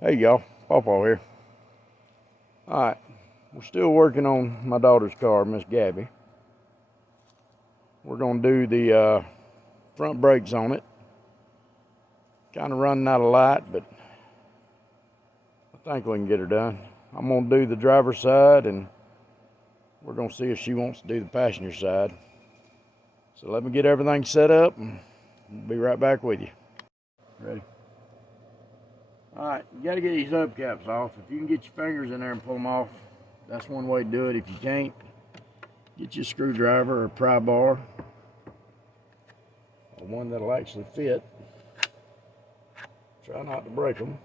Hey y'all, Pawpaw here. Alright, we're still working on my daughter's car, Miss Gabby. We're going to do the front brakes on it. Kind of running out of light, but I think we can get her done. I'm going to do the driver's side, and we're going to see if she wants to do the passenger side. So let me get everything set up, and we'll be right back with you. Ready? Alright, you got to get these hubcaps off. If you can get your fingers in there and pull them off, that's one way to do it. If you can't, get you a screwdriver or a pry bar, or one that'll actually fit. Try not to break them.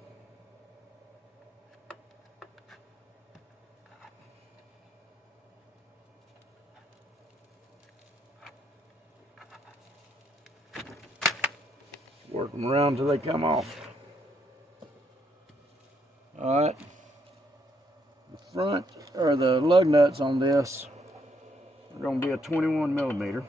Work them around until they come off. Alright, the front or the lug nuts on this are going to be a 21 millimeter.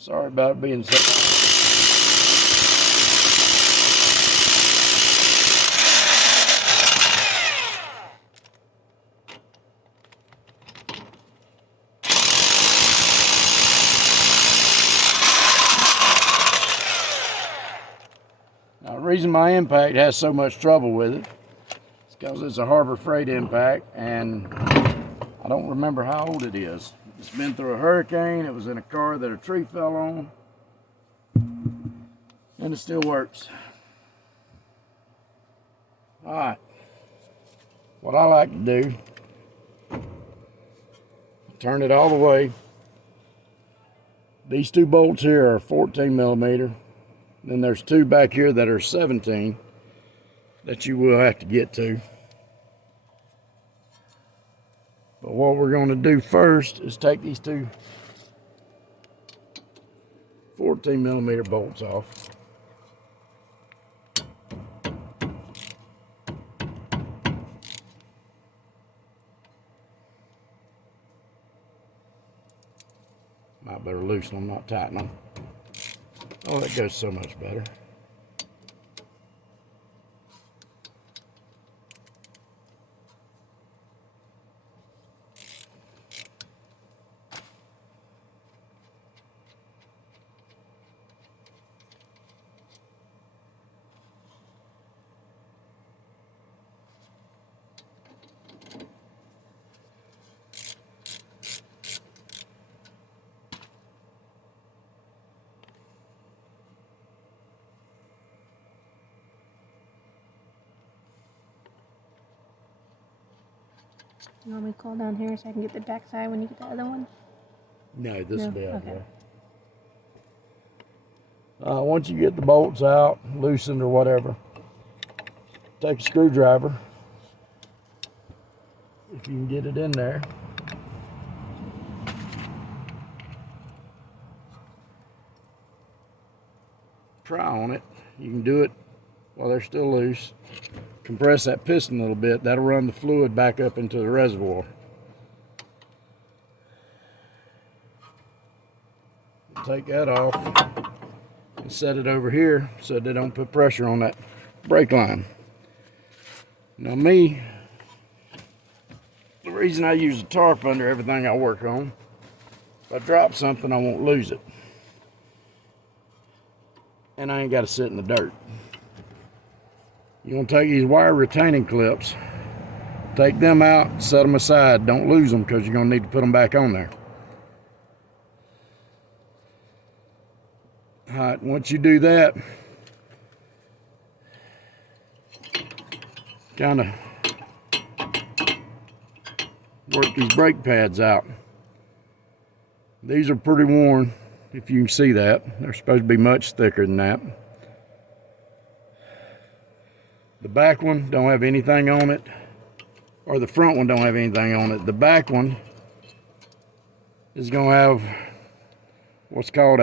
Sorry about it being so. Now, the reason my impact has so much trouble with it is because it's a Harbor Freight impact, and I don't remember how old it is. It's been through a hurricane. It was in a car that a tree fell on, and it still works. All right, what I like to do, turn it all the way. These two bolts here are 14 millimeter. Then there's two back here that are 17 that you will have to get to. But what we're going to do first is take these two 14 millimeter bolts off. Might better loosen them, not tighten them. Oh, that goes so much better. You want me to call down here so I can get the back side when you get the other one? No, this will be out Okay. there. Once you get the bolts out, loosened or whatever, take a screwdriver, if you can get it in there. Try on it. You can do it while they're still loose. Compress that piston a little bit. That'll run the fluid back up into the reservoir. Take that off and set it over here so they don't put pressure on that brake line. Now me, the reason I use a tarp under everything I work on, if I drop something, I won't lose it. And I ain't got to sit in the dirt. You're going to take these wire retaining clips, take them out, set them aside. Don't lose them because you're going to need to put them back on there. All right, once you do that, kind of work these brake pads out. These are pretty worn. if you can see that. They're supposed to be much thicker than that. The back one don't have anything on it, or the front one don't have anything on it. The back one is going to have what's called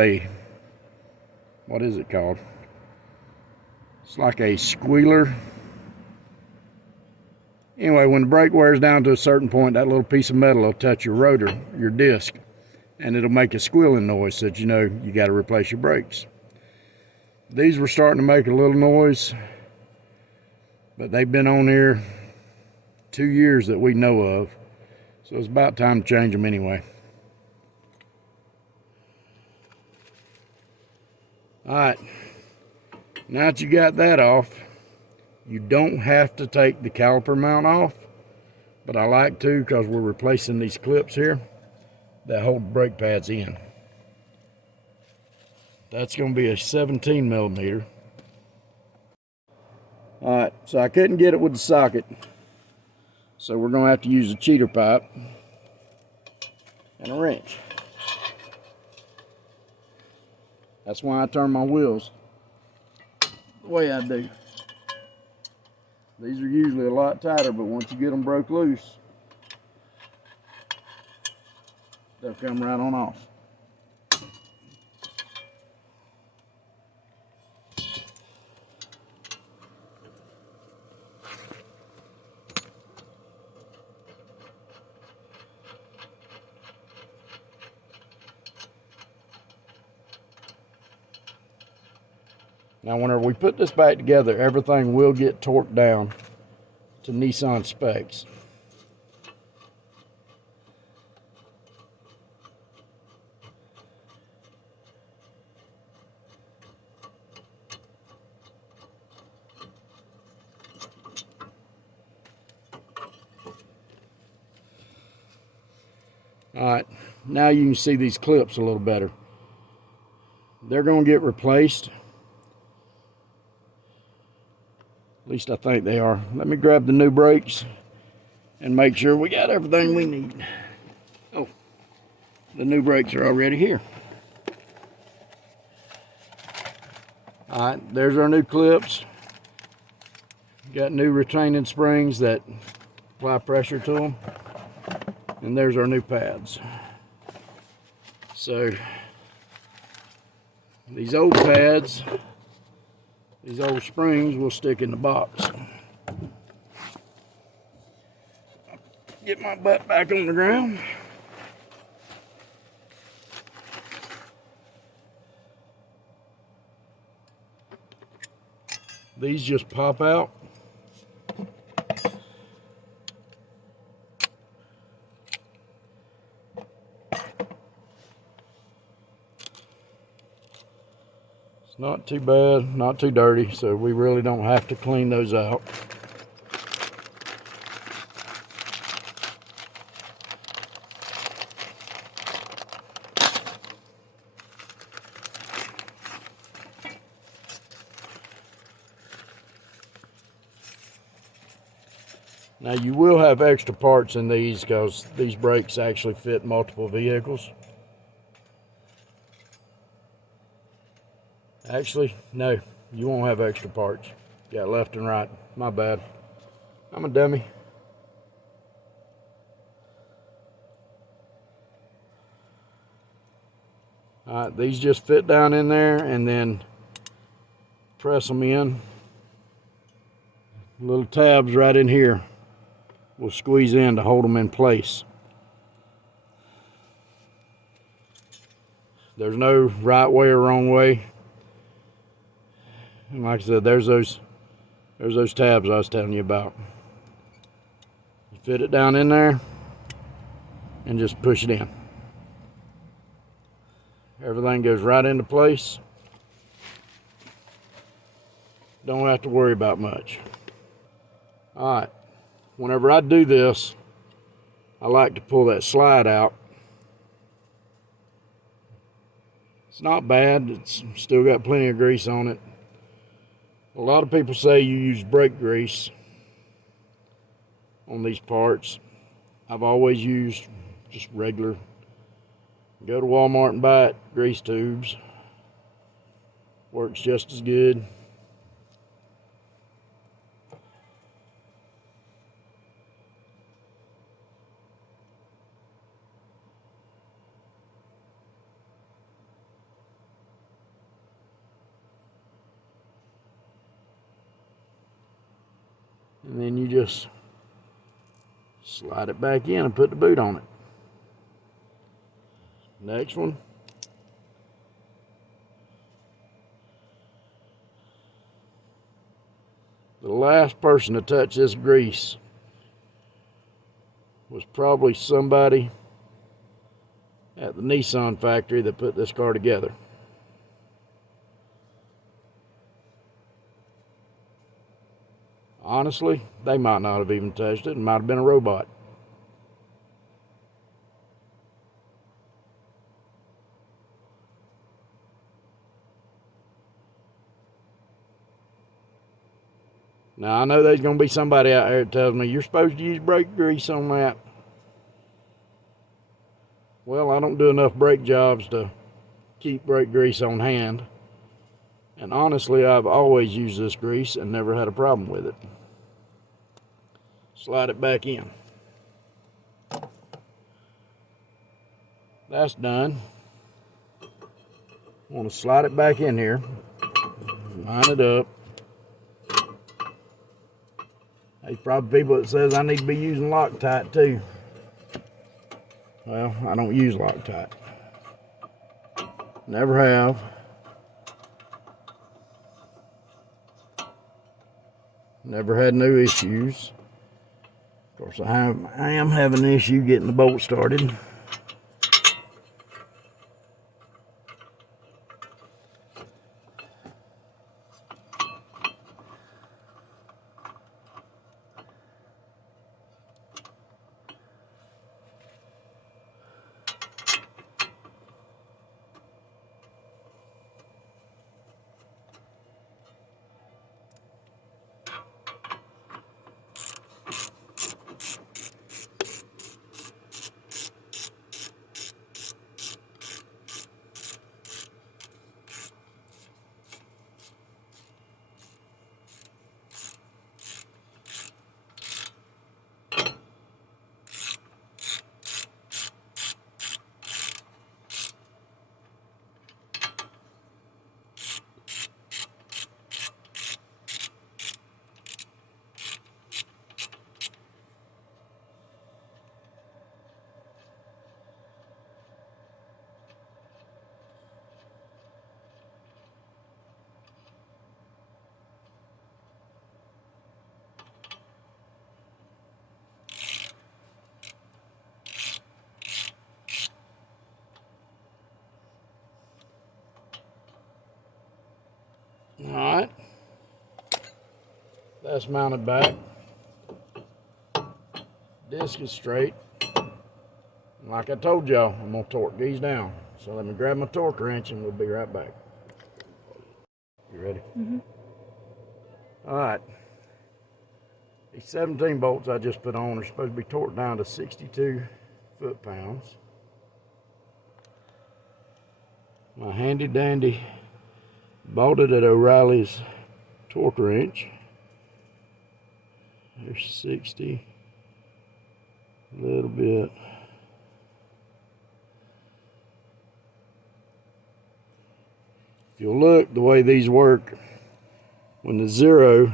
what is it called? It's like a squealer. Anyway, when the brake wears down to a certain point, that little piece of metal will touch your rotor, your disc, and it'll make a squealing noise so that you know you got to replace your brakes. These were starting to make a little noise, but they've been on here 2 years that we know of, so it's about time to change them anyway. All right, now that you got that off, you don't have to take the caliper mount off, but I like to because we're replacing these clips here that hold brake pads in. That's going to be a 17 millimeter. All right, so I couldn't get it with the socket, so we're going to have to use a cheater pipe and a wrench. That's why I turn my wheels the way I do. These are usually a lot tighter, but once you get them broke loose, they'll come right on off. Now, whenever we put this back together, everything will get torqued down to Nissan specs. All right, now you can see these clips a little better. They're going to get replaced. At least I think they are. Let me grab the new brakes and make sure we got everything we need. Oh, the new brakes are already here. All right, there's our new clips. Got new retaining springs that apply pressure to them. And there's our new pads. So, these old pads, these old springs will stick in the box. Get my butt back on the ground. These just pop out. It's not too bad, not too dirty, so we really don't have to clean those out. Now you will have extra parts in these because these brakes actually fit multiple vehicles. Actually, no, you won't have extra parts. Got left and right. My bad. I'm a dummy. Alright, these just fit down in there and then press them in. Little tabs right in here will squeeze in to hold them in place. There's no right way or wrong way. And like I said, there's those tabs I was telling you about. You fit it down in there and just push it in. Everything goes right into place. Don't have to worry about much. All right, whenever I do this, I like to pull that slide out. It's not bad, it's still got plenty of grease on it. A lot of people say you use brake grease on these parts. I've always used just regular Go to Walmart and buy it. Grease tubes. Works just as good. And then you just slide it back in and put the boot on it. Next one. The last person to touch this grease was probably somebody at the Nissan factory that put this car together. Honestly, they might not have even touched it. It might have been a robot. Now, I know there's going to be somebody out there that tells me, you're supposed to use brake grease on that. Well, I don't do enough brake jobs to keep brake grease on hand. And honestly, I've always used this grease and never had a problem with it. Slide it back in. That's done. I want to slide it back in here. Line it up. There's probably people that says I need to be using Loctite too. Well, I don't use Loctite. Never have. Never had no issues. Of course, I am having an issue getting the bolt started. Alright, that's mounted back. Disc is straight. And like I told y'all, I'm going to torque these down. So let me grab my torque wrench and we'll be right back. You ready? Mm-hmm. Alright, these 17 bolts I just put on are supposed to be torqued down to 62 foot-pounds. My handy dandy bought it at O'Reilly's torque wrench. There's 60, a little bit. If you'll look the way these work, when the 0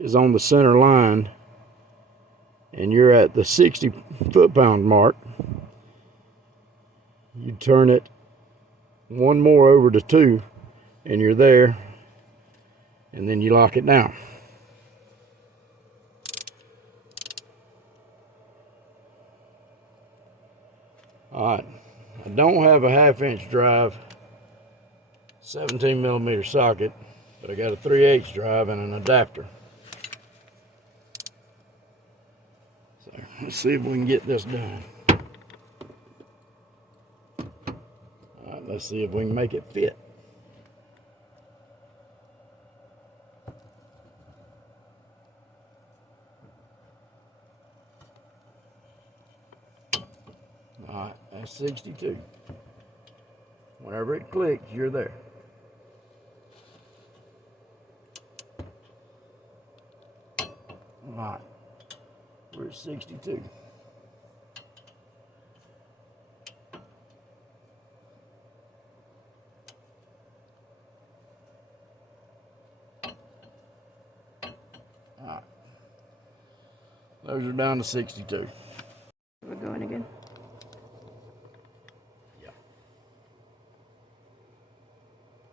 is on the center line and you're at the 60 foot-pound mark, you turn it one more over to 2 and you're there, and then you lock it down. Alright, I don't have a 1/2-inch drive 17mm socket, but I got a 3/8 drive and an adapter. So let's see if we can get this done. Alright, let's see if we can make it fit. Alright, that's 62. Whenever it clicks, you're there. Alright, we're at 62. Alright, those are down to 62. We're going again. Yeah.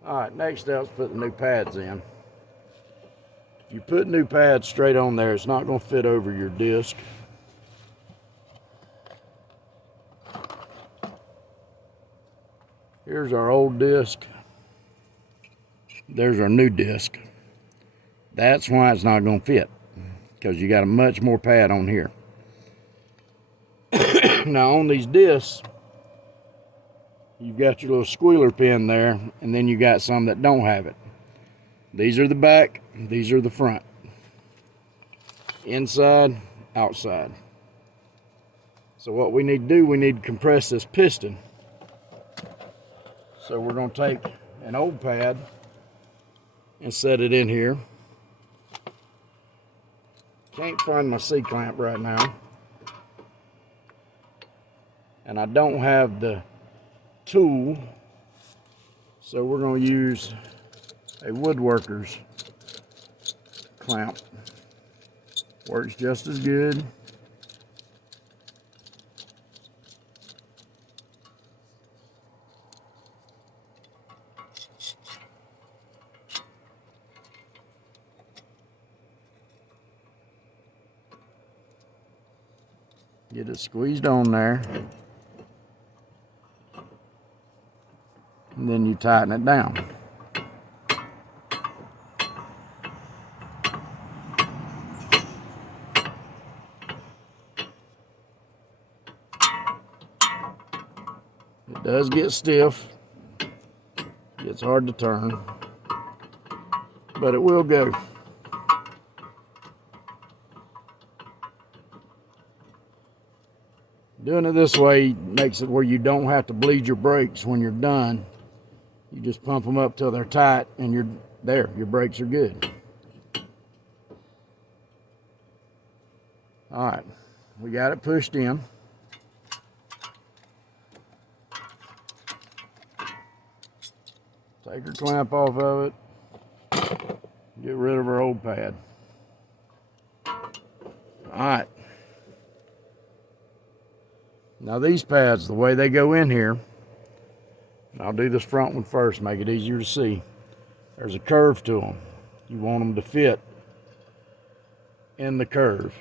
Alright, next step is put the new pads in. If you put new pads straight on there, it's not going to fit over your disc. Here's our old disc. There's our new disc. That's why it's not going to fit, because you got a much more pad on here. Now on these discs, you've got your little squealer pin there, and then you got some that don't have it. These are the back, these are the front. Inside, outside. So what we need to do, we need to compress this piston. So we're going to take an old pad and set it in here. Can't find my C-clamp right now. And I don't have the tool, so we're going to use a woodworker's clamp. Works just as good. Get it squeezed on there. And then you tighten it down. It does get stiff. It's hard to turn, but it will go. Doing it this way makes it where you don't have to bleed your brakes when you're done. You just pump them up till they're tight and you're there. Your brakes are good. All right, we got it pushed in. Take our clamp off of it. Get rid of our old pad. All right. Now these pads, the way they go in here, I'll do this front one first, make it easier to see. There's a curve to them. You want them to fit in the curve.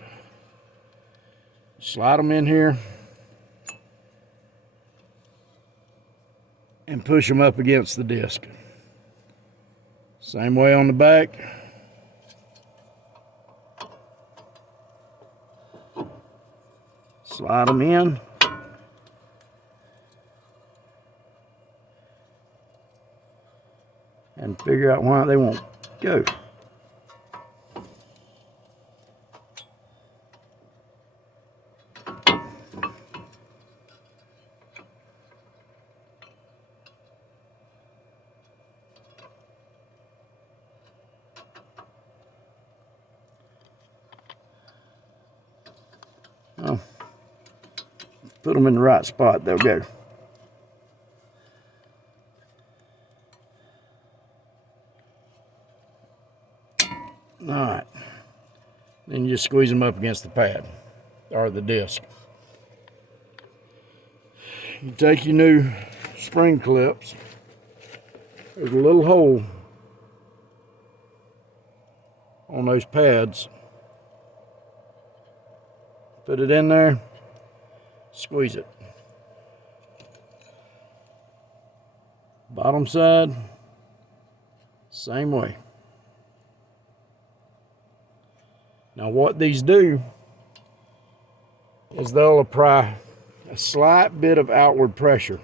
Slide them in here and push them up against the disc. Same way on the back. Slide them in. And figure out why they won't go. Oh, put them in the right spot, they'll go. All right, then you just squeeze them up against the pad or the disc. You take your new spring clips. There's a little hole on those pads. Put it in there, squeeze it. Bottom side, same way. Now what these do is they'll apply a slight bit of outward pressure.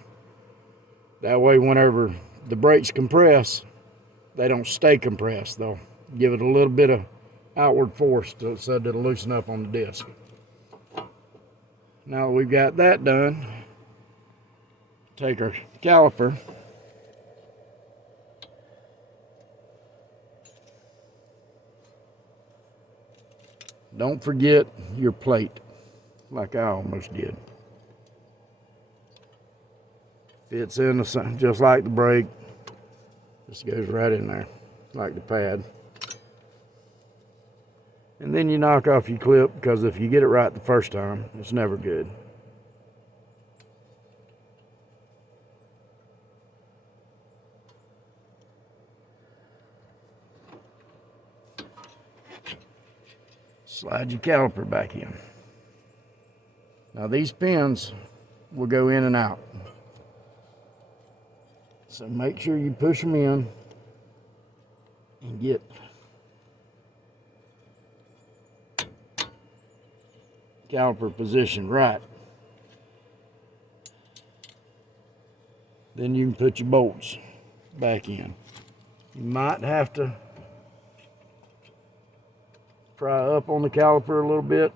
That way whenever the brakes compress, they don't stay compressed. They'll give it a little bit of outward force so that it'll loosen up on the disc. Now that we've got that done, take our caliper. Don't forget your plate, like I almost did. Fits in just like the brake. Just goes right in there, like the pad. And then you knock off your clip, because if you get it right the first time, it's never good. Slide your caliper back in. Now these pins will go in and out. So make sure you push them in and get caliper position right. Then you can put your bolts back in. You might have to pry up on the caliper a little bit.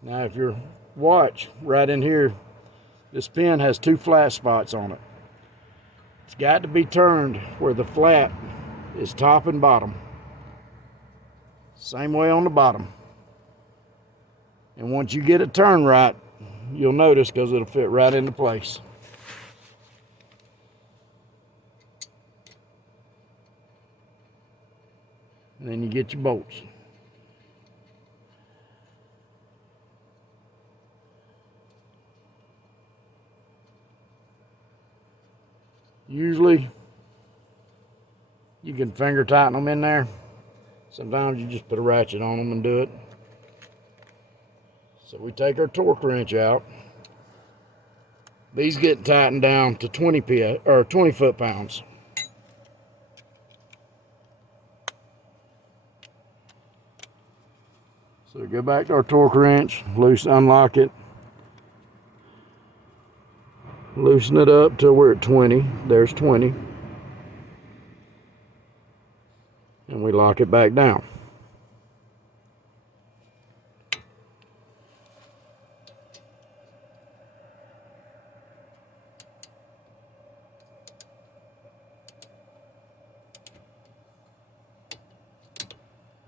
Now if your watch right in here, this pin has two flat spots on it. It's got to be turned where the flat is top and bottom. Same way on the bottom. And once you get it turned right, you'll notice, because it'll fit right into place. And then you get your bolts. Usually, you can finger tighten them in there. Sometimes you just put a ratchet on them and do it. So we take our torque wrench out. These get tightened down to 20 foot-pounds. So go back to our torque wrench, unlock it. Loosen it up till we're at 20. There's 20. And we lock it back down.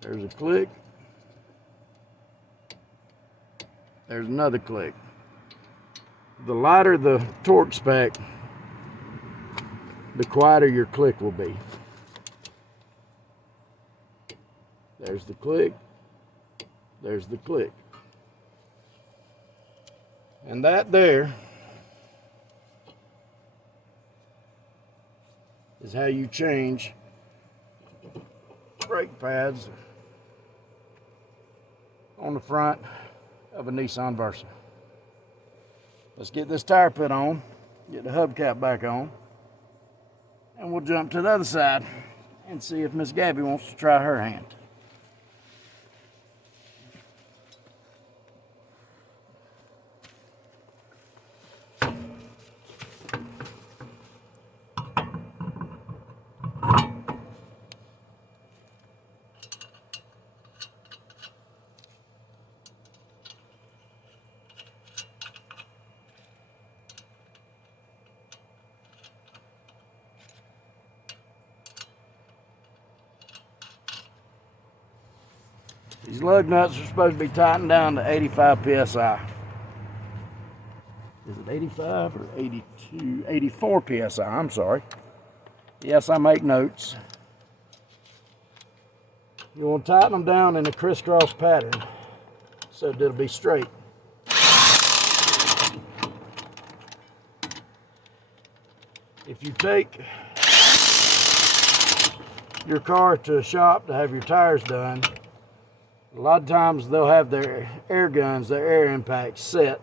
There's a click. There's another click. The lighter the torque spec, the quieter your click will be. There's the click. There's the click. And that there is how you change brake pads on the front of a Nissan Versa. Let's get this tire put on, get the hubcap back on, and we'll jump to the other side and see if Miss Gabby wants to try her hand. These lug nuts are supposed to be tightened down to 85 psi. Is it 85 or 82? 84 psi, I'm sorry. Yes, I make notes. You want to tighten them down in a crisscross pattern so that it'll be straight. If you take your car to a shop to have your tires done, a lot of times they'll have their air guns, their air impacts set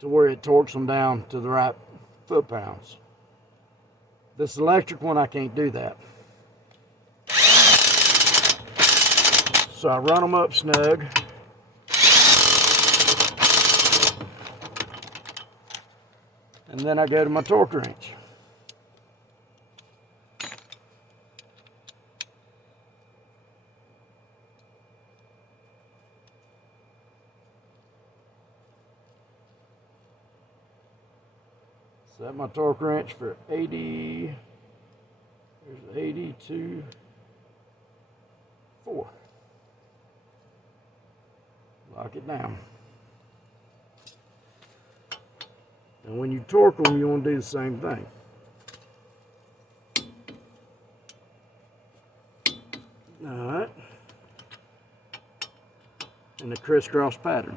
to where it torques them down to the right foot-pounds. This electric one, I can't do that. So I run them up snug. And then I go to my torque wrench. Set my torque wrench for 80. There's 82. 4. Lock it down. And when you torque them, you want to do the same thing. Alright. In a crisscross pattern.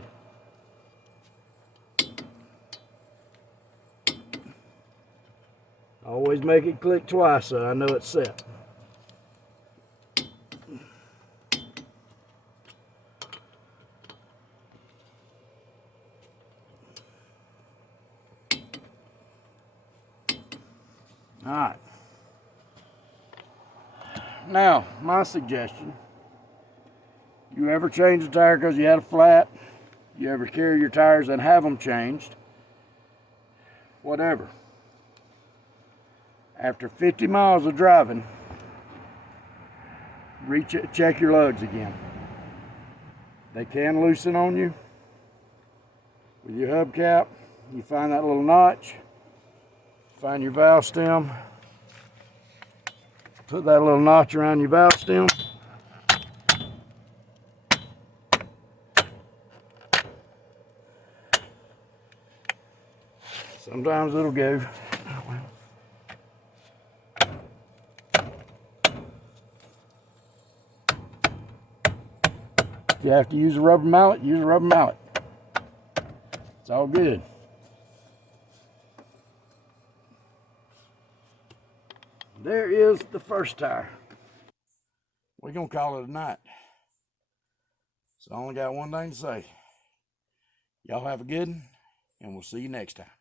Always make it click twice so I know it's set. Alright. Now, my suggestion, you ever change a tire because you had a flat, you ever carry your tires and have them changed, whatever. After 50 miles of driving, check your lugs again. They can loosen on you. With your hubcap, you find that little notch, find your valve stem, put that little notch around your valve stem. Sometimes it'll go. If you have to use a rubber mallet, use a rubber mallet. It's all good. There is the first tire. We're gonna call it a night. So I only got one thing to say. Y'all have a good one, and we'll see you next time.